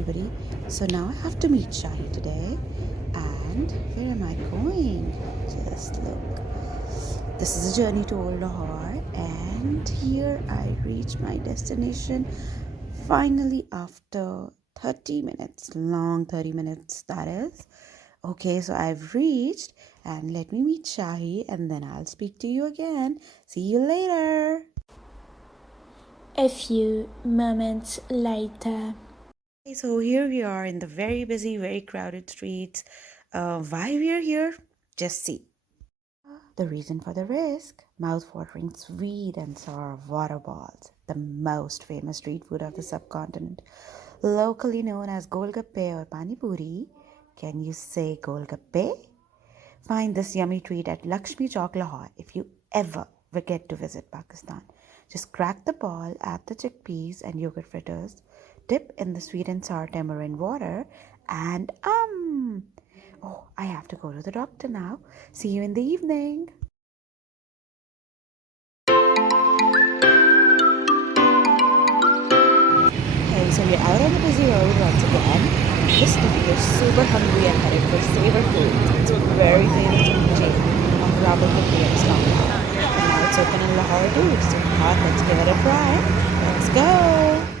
everybody. So now I have to meet Shahi today. And where am I going? Just look. This is a journey to Old Lahore, and here I reach my destination finally after 30 minutes. Long 30 minutes, that is. Okay, so I've reached, and let me meet Shahi, and then I'll speak to you again. See you later. A few moments later. Okay, so here we are in the very busy, very crowded streets. Why we're here? Just see. The reason for the risk: mouth-watering sweet and sour water balls, the most famous street food of the subcontinent, locally known as golgappe or pani puri. Can you say golgappe? Find this yummy treat at Lakshmi Chowk, Lahore if you ever forget to visit Pakistan. Just crack the ball, add the chickpeas and yogurt fritters, dip in the sweet and sour tamarind water, and oh, I have to go to the doctor now. See you in the evening. Okay, so we're out on the busy road once again. This time we're super hungry and headed for Savor Food. It's very famous in the chain of Rawalpindi and Islamabad. And now it's open in Lahore too, so we thought let's give it a try. Let's go!